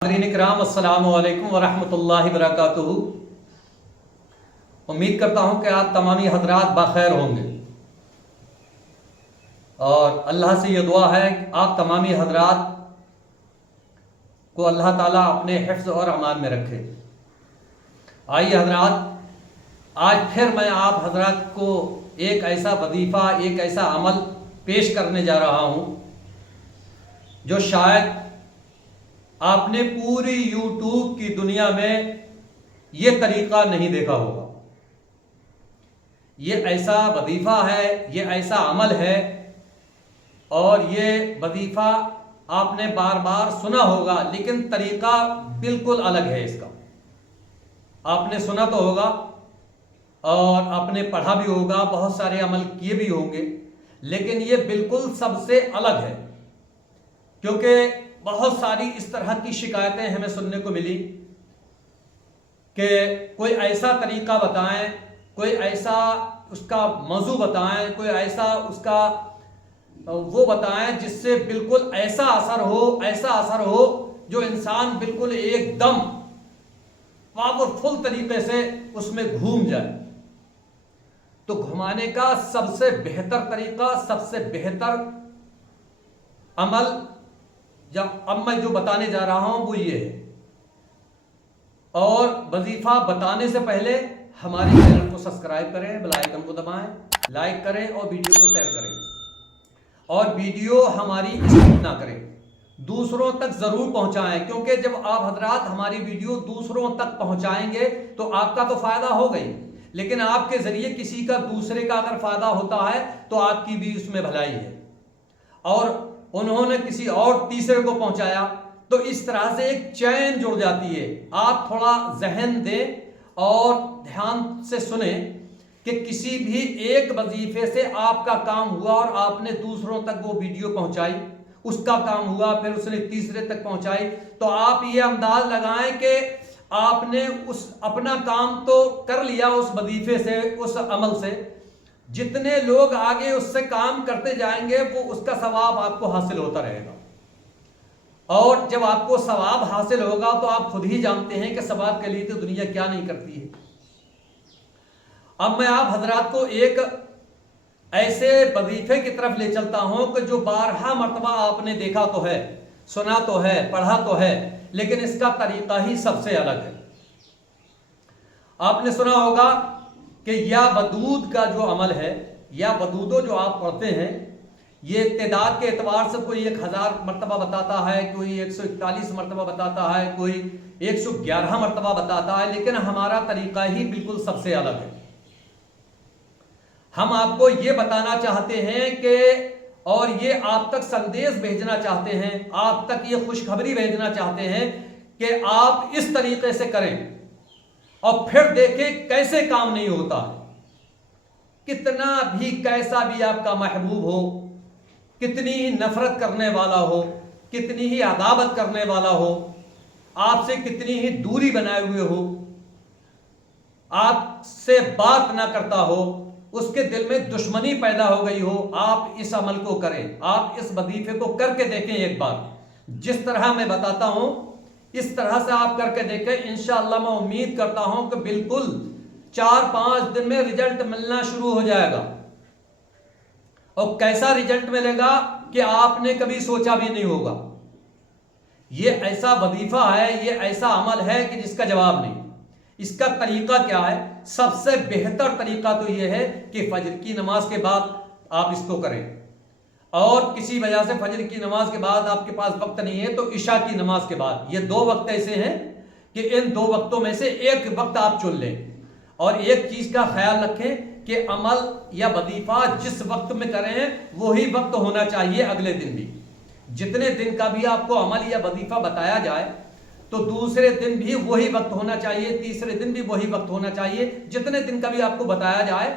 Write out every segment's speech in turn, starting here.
नाज़रीन इकराम अस्सलामु अलैकुम वरहमतुल्लाहि वबरकातुहू। उम्मीद करता हूँ कि आप तमामी हजरात बखैर होंगे और अल्लाह से ये दुआ है कि आप तमामी हजरात को अल्लाह ताला अपने हिफ्ज़ और अमान में रखे। आइए हजरात, आज फिर मैं आप हजरात को एक ऐसा वजीफ़ा, एक ऐसा अमल पेश करने जा रहा हूँ जो शायद आपने पूरी यूट्यूब की दुनिया में ये तरीक़ा नहीं देखा होगा। ये ऐसा वजीफ़ा है, ये ऐसा अमल है और ये वजीफ़ा आपने बार बार सुना होगा, लेकिन तरीक़ा बिल्कुल अलग है इसका। आपने सुना तो होगा और आपने पढ़ा भी होगा, बहुत सारे अमल किए भी होंगे, लेकिन ये बिल्कुल सबसे अलग है। क्योंकि बहुत सारी इस तरह की शिकायतें हमें सुनने को मिली कि कोई ऐसा तरीका बताएं, कोई ऐसा उसका मौजू बताएं, कोई ऐसा उसका वो बताएं जिससे बिल्कुल ऐसा असर हो जो इंसान बिल्कुल एकदम पावरफुल तरीके से उसमें घूम जाए। तो घुमाने का सबसे बेहतर तरीका, सबसे बेहतर अमल अब मैं जो बताने जा रहा हूं वो ये है। और वजीफा बताने से पहले हमारे चैनल को सब्सक्राइब करें, बेल आइकन को दबाएं, लाइक करें और वीडियो को शेयर करें। और वीडियो हमारी स्किप ना करें, दूसरों तक जरूर पहुंचाएं, क्योंकि जब आप हजरात हमारी वीडियो दूसरों तक पहुंचाएंगे तो आपका तो फायदा हो गई, लेकिन आपके जरिए किसी का, दूसरे का अगर फायदा होता है तो आपकी भी उसमें भलाई है। और उन्होंने किसी और तीसरे को पहुंचाया तो इस तरह से एक चैन जुड़ जाती है। आप थोड़ा जहन दें और ध्यान से सुने कि किसी भी एक वजीफे से आपका काम हुआ और आपने दूसरों तक वो वीडियो पहुंचाई, उसका काम हुआ, फिर उसने तीसरे तक पहुंचाई, तो आप ये अंदाज लगाएं कि आपने उस अपना काम तो कर लिया उस वजीफे से, उस अमल से। जितने लोग आगे उससे काम करते जाएंगे वो उसका सवाब आपको हासिल होता रहेगा। और जब आपको सवाब हासिल होगा तो आप खुद ही जानते हैं कि सवाब के लिए तो दुनिया क्या नहीं करती है। अब मैं आप हजरात को एक ऐसे वजीफे की तरफ ले चलता हूं कि जो 12 मरतबा आपने देखा तो है, सुना तो है, पढ़ा तो है, लेकिन इसका तरीका ही सबसे अलग है। आपने सुना होगा कि या वदूद का जो अमल है, या वदूदो जो आप पढ़ते हैं, ये तादाद के एतबार से कोई 1000 मरतबा बताता है, कोई 141 मरतबा बताता है, कोई 111 मरतबा बताता है, लेकिन हमारा तरीका ही बिल्कुल सबसे अलग है। हम आपको ये बताना चाहते हैं कि, और ये आप तक संदेश भेजना चाहते हैं, आप तक ये खुशखबरी भेजना चाहते हैं कि आप इस तरीके से करें और फिर देखें कैसे काम नहीं होता है। कितना भी, कैसा भी आपका महबूब हो, कितनी ही नफरत करने वाला हो, कितनी ही अदावत करने वाला हो, आपसे कितनी ही दूरी बनाए हुए हो, आपसे बात ना करता हो, उसके दिल में दुश्मनी पैदा हो गई हो, आप इस अमल को करें, आप इस वजीफे को करके देखें एक बार। जिस तरह मैं बताता हूं इस तरह से आप करके देखें, इंशाअल्लाह मैं उम्मीद करता हूं कि बिल्कुल 4-5 दिन में रिजल्ट मिलना शुरू हो जाएगा। और कैसा रिजल्ट मिलेगा कि आपने कभी सोचा भी नहीं होगा। ये ऐसा वजीफा है, ये ऐसा अमल है कि जिसका जवाब नहीं। इसका तरीका क्या है? सबसे बेहतर तरीका तो यह है कि फजर की नमाज के बाद आप इसको करें, और किसी वजह से फजर की नमाज के बाद आपके पास वक्त नहीं है तो इशा की नमाज के बाद। ये 2 वक्त ऐसे हैं कि इन 2 वक्तों में से एक वक्त आप चुन लें। और एक चीज का ख्याल रखें कि अमल या वजीफा जिस वक्त में करें वही वक्त होना चाहिए अगले दिन भी। जितने दिन का भी आपको अमल या वजीफा बताया जाए तो दूसरे दिन भी वही वक्त होना चाहिए, तीसरे दिन भी वही वक्त होना चाहिए। जितने दिन का भी आपको बताया जाए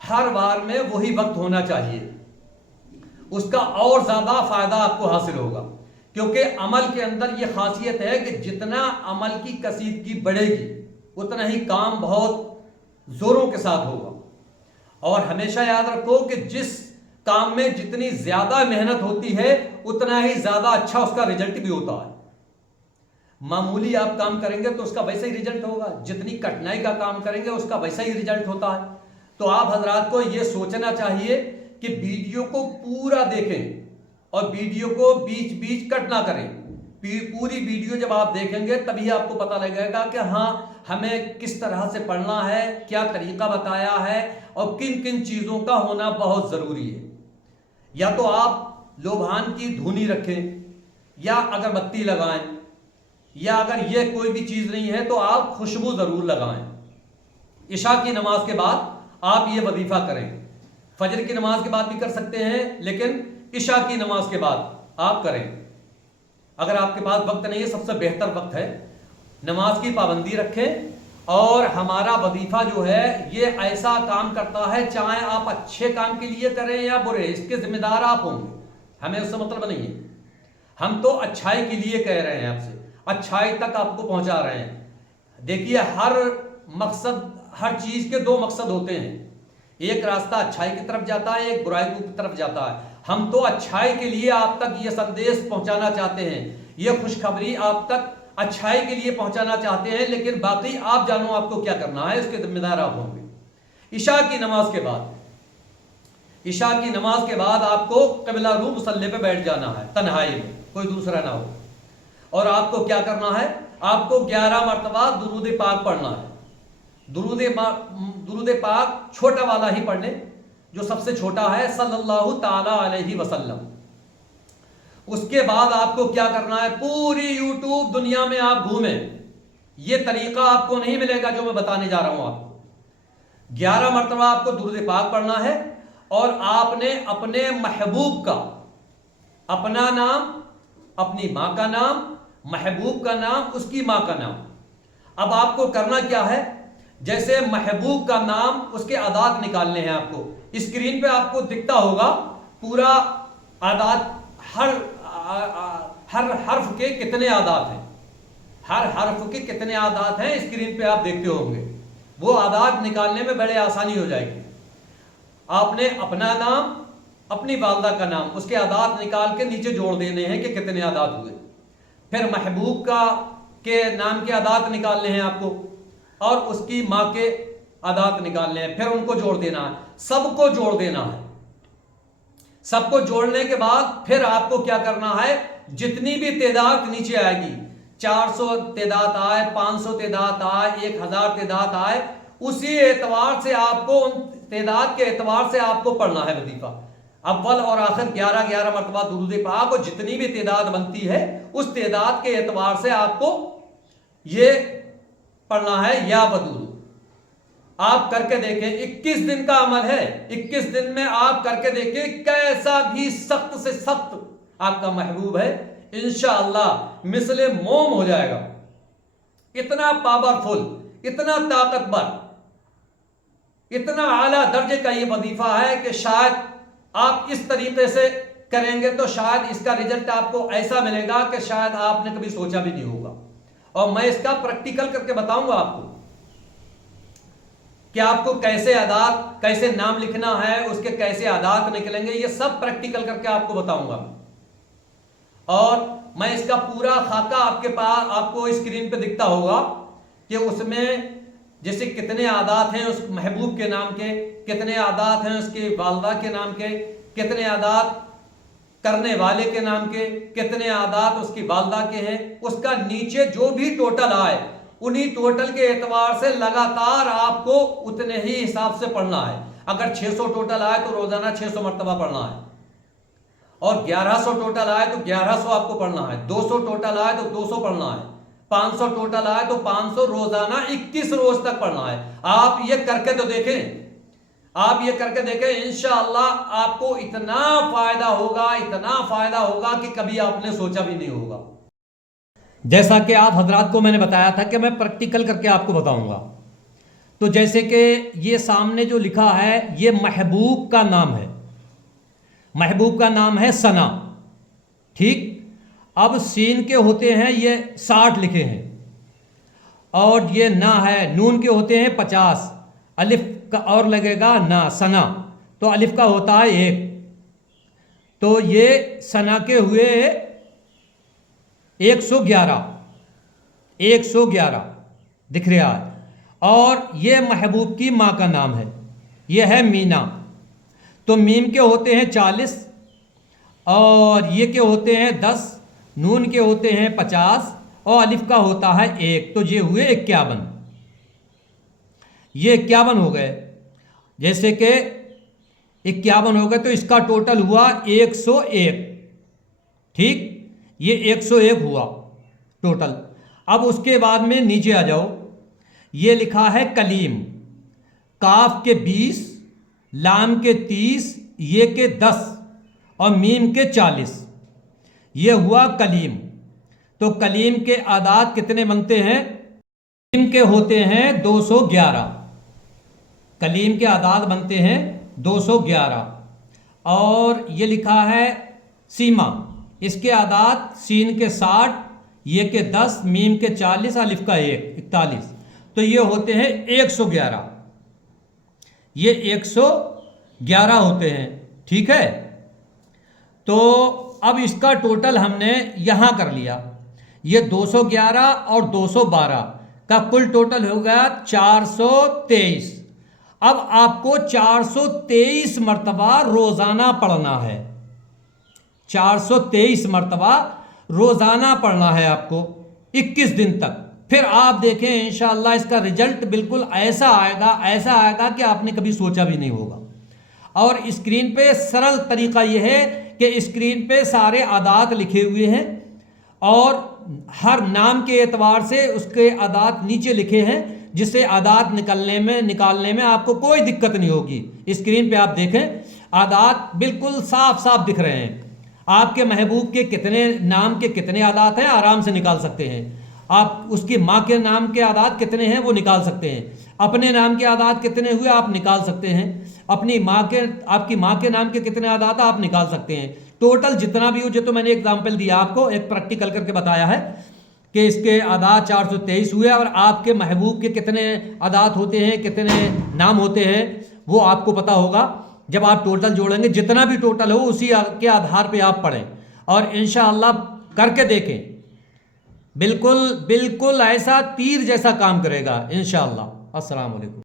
हर बार में वही वक्त होना चाहिए, उसका और ज्यादा फायदा आपको हासिल होगा। क्योंकि अमल के अंदर यह खासियत है कि जितना अमल की कसीदगी बढ़ेगी उतना ही काम बहुत जोरों के साथ होगा। और हमेशा याद रखो कि जिस काम में जितनी ज्यादा मेहनत होती है उतना ही ज्यादा अच्छा उसका रिजल्ट भी होता है। मामूली आप काम करेंगे तो उसका वैसा ही रिजल्ट होगा, जितनी कठिनाई का काम करेंगे उसका वैसा ही रिजल्ट होता है। तो आप हजरात को ये सोचना चाहिए कि वीडियो को पूरा देखें और वीडियो को बीच बीच कट ना करें। पूरी वीडियो जब आप देखेंगे तभी आपको पता लगेगा कि हाँ हमें किस तरह से पढ़ना है, क्या तरीका बताया है और किन किन चीज़ों का होना बहुत ज़रूरी है। या तो आप लोभान की धुनी रखें या अगरबत्ती लगाएं, या अगर ये कोई भी चीज़ नहीं है तो आप खुशबू ज़रूर लगाएं। इशा की नमाज के बाद आप ये वजीफा करें। फजर की नमाज के बाद भी कर सकते हैं, लेकिन इशा की नमाज के बाद आप करें। अगर आपके पास वक्त नहीं है, सबसे बेहतर वक्त है, नमाज की पाबंदी रखें। और हमारा वजीफा जो है ये ऐसा काम करता है, चाहे आप अच्छे काम के लिए करें या बुरे, इसके जिम्मेदार आप होंगे, हमें उससे मतलब नहीं है। हम तो अच्छाई के लिए कह रहे हैं, आपसे अच्छाई तक आपको पहुंचा रहे हैं। देखिए हर मकसद, हर चीज़ के दो मकसद होते हैं, एक रास्ता अच्छाई की तरफ जाता है, एक बुराई की तरफ जाता है। हम तो अच्छाई के लिए आप तक ये संदेश पहुंचाना चाहते हैं, ये खुशखबरी आप तक अच्छाई के लिए पहुंचाना चाहते हैं, लेकिन बाकी आप जानो आपको क्या करना है, उसके जिम्मेदार आप होंगे। इशा की नमाज के बाद, इशा की नमाज के बाद आपको क़िबला रू मुसल्ले पे बैठ जाना है, तन्हाई में, कोई दूसरा ना हो। और आपको क्या करना है, आपको 11 मरतबा दुरूद पाक पढ़ना है। दुरूद पाक छोटा वाला ही पढ़ने, जो सबसे छोटा है, सल्लल्लाहु ताला अलैहि वसल्लम। उसके बाद आपको क्या करना है, पूरी यूट्यूब दुनिया में आप घूमें, ये तरीका आपको नहीं मिलेगा जो मैं बताने जा रहा हूं आपको। 11 मरतबा आपको दुरूद पाक पढ़ना है और आपने अपने महबूब का, अपना नाम, अपनी माँ का नाम, महबूब का नाम, उसकी माँ का नाम। अब आपको करना क्या है, जैसे महबूब का नाम, उसके आदात निकालने हैं आपको। स्क्रीन पे आपको दिखता होगा पूरा आदात, हर हर्फ के कितने आदात हैं, हर हर्फ के कितने आदात हैं स्क्रीन पे आप देखते होंगे। वो आदात निकालने में बड़े आसानी हो जाएगी। आपने अपना नाम, अपनी वालदा का नाम, उसके आदात निकाल के नीचे जोड़ देने हैं कि कितने आदात हुए। फिर महबूब का के नाम के आदात निकालने हैं आपको और उसकी माँ के आदात निकालने हैं, फिर उनको जोड़ देना है, सबको जोड़ देना है। सबको जोड़ने के बाद फिर आपको क्या करना है, जितनी भी तादाद नीचे आएगी, 400 तादाद आए, 500 तादाद आए, 1000 तादाद आए, उसी एतबार से आपको, उन तादाद के एतबार से आपको पढ़ना है वजीफा। अव्वल और आखिर 11 मरतबा दुरूद पाक, और जितनी भी तादाद बनती है उस तादाद के एतबार से आपको ये पढ़ना है या वदूद। आप करके देखें, 21 दिन का अमल है, 21 दिन में आप करके देखें, कैसा भी सख्त से सख्त आपका महबूब है, इंशाअल्लाह मिसले मोम हो जाएगा। इतना पावरफुल, इतना ताकतवर, इतना आला दर्जे का ये वजीफा है कि शायद आप इस तरीके से करेंगे तो शायद इसका रिजल्ट आपको ऐसा मिलेगा कि शायद आपने कभी सोचा भी नहीं होगा। और मैं इसका प्रैक्टिकल करके बताऊंगा आपको कि आपको कैसे आदात, कैसे नाम लिखना है, उसके कैसे आदात निकलेंगे, ये सब प्रैक्टिकल करके आपको बताऊंगा। और मैं इसका पूरा खाका आपके पास, आपको स्क्रीन पे दिखता होगा कि उसमें जैसे कितने आदात हैं उस महबूब के नाम के, कितने आदात हैं उसके वालदा के नाम के, कितने आदात करने वाले के नाम के, कितने आदात उसकी वालदा के हैं, उसका नीचे जो भी टोटल आए उन्हीं टोटल के एतबार से लगातार आपको उतने ही हिसाब से पढ़ना है। अगर 600 टोटल आए तो रोजाना 600 मरतबा पढ़ना है, और 1100 टोटल आए तो 1100 आपको पढ़ना है, 200 टोटल आए तो 200 पढ़ना है, 500 टोटल आए तो 500, रोजाना 21 रोज तक पढ़ना है। आप ये करके तो देखें, आप ये करके देखें, इंशाअल्लाह आपको इतना फायदा होगा, इतना फायदा होगा कि कभी आपने सोचा भी नहीं होगा। जैसा कि आप हजरात को मैंने बताया था कि मैं प्रैक्टिकल करके आपको बताऊंगा। तो जैसे कि ये सामने जो लिखा है ये महबूब का नाम है, महबूब का नाम है सना, ठीक। अब सीन के होते हैं ये 60 लिखे हैं, और ये ना है, नून के होते हैं 50, अलिफ का और लगेगा ना, सना, तो अलिफ का होता है 1, तो ये सना के हुए 111, 111 दिख रहा है। और ये महबूब की माँ का नाम है, ये है मीना। तो मीम के होते हैं 40 और ये के होते हैं 10, नून के होते हैं 50 और अलिफ का होता है 1, तो ये हुए 51। ये 51 हो गए, जैसे कि 51 हो गए तो इसका टोटल हुआ 101। ठीक, ये 101 हुआ टोटल। अब उसके बाद में नीचे आ जाओ, ये लिखा है कलीम, काफ के 20, लाम के 30, ये के 10 और मीम के 40, ये हुआ कलीम। तो कलीम के आदाद कितने बनते हैं? कलीम के होते हैं 211, कलीम के आदाद बनते हैं 211। और ये लिखा है सीमा, इसके आदाद सीन के 60, ये के 10, मीम के 40, अलिफ का 1, 41। तो ये होते हैं 111, ये 111 होते हैं। ठीक है, तो अब इसका टोटल हमने यहाँ कर लिया, ये 211 और 212 का कुल टोटल हो गया 423। अब आपको 423 मरतबा रोज़ाना पढ़ना है, 423 मरतबा रोज़ाना पढ़ना है आपको 21 दिन तक। फिर आप देखें इंशाअल्लाह इसका रिजल्ट बिल्कुल ऐसा आएगा कि आपने कभी सोचा भी नहीं होगा। और स्क्रीन पे सरल तरीका यह है कि स्क्रीन पे सारे आदात लिखे हुए हैं और हर नाम के एतबार से उसके आदात नीचे लिखे हैं, जिससे आदात निकालने में आपको कोई दिक्कत नहीं होगी। स्क्रीन पे आप देखें आदात बिल्कुल साफ साफ दिख रहे हैं। आपके महबूब के कितने नाम के कितने आदात हैं आराम से निकाल सकते हैं। आप उसकी माँ के नाम के आदात कितने हैं वो निकाल सकते हैं। अपने नाम के आदात कितने हुए आप निकाल सकते हैं। आपकी माँ के नाम के कितने आदात आप निकाल सकते हैं। टोटल जितना भी हो, जो तो मैंने एग्जाम्पल दिया आपको, एक प्रैक्टिकल करके बताया है कि इसके आदात 423 हुए और आपके महबूब के कितने आदात होते हैं, कितने नाम होते हैं, वो आपको पता होगा जब आप टोटल जोड़ेंगे। जितना भी टोटल हो उसी के आधार पे आप पढ़ें और इंशाअल्लाह करके देखें, बिल्कुल ऐसा तीर जैसा काम करेगा इंशाअल्लाह। अस्सलाम वालेकुम।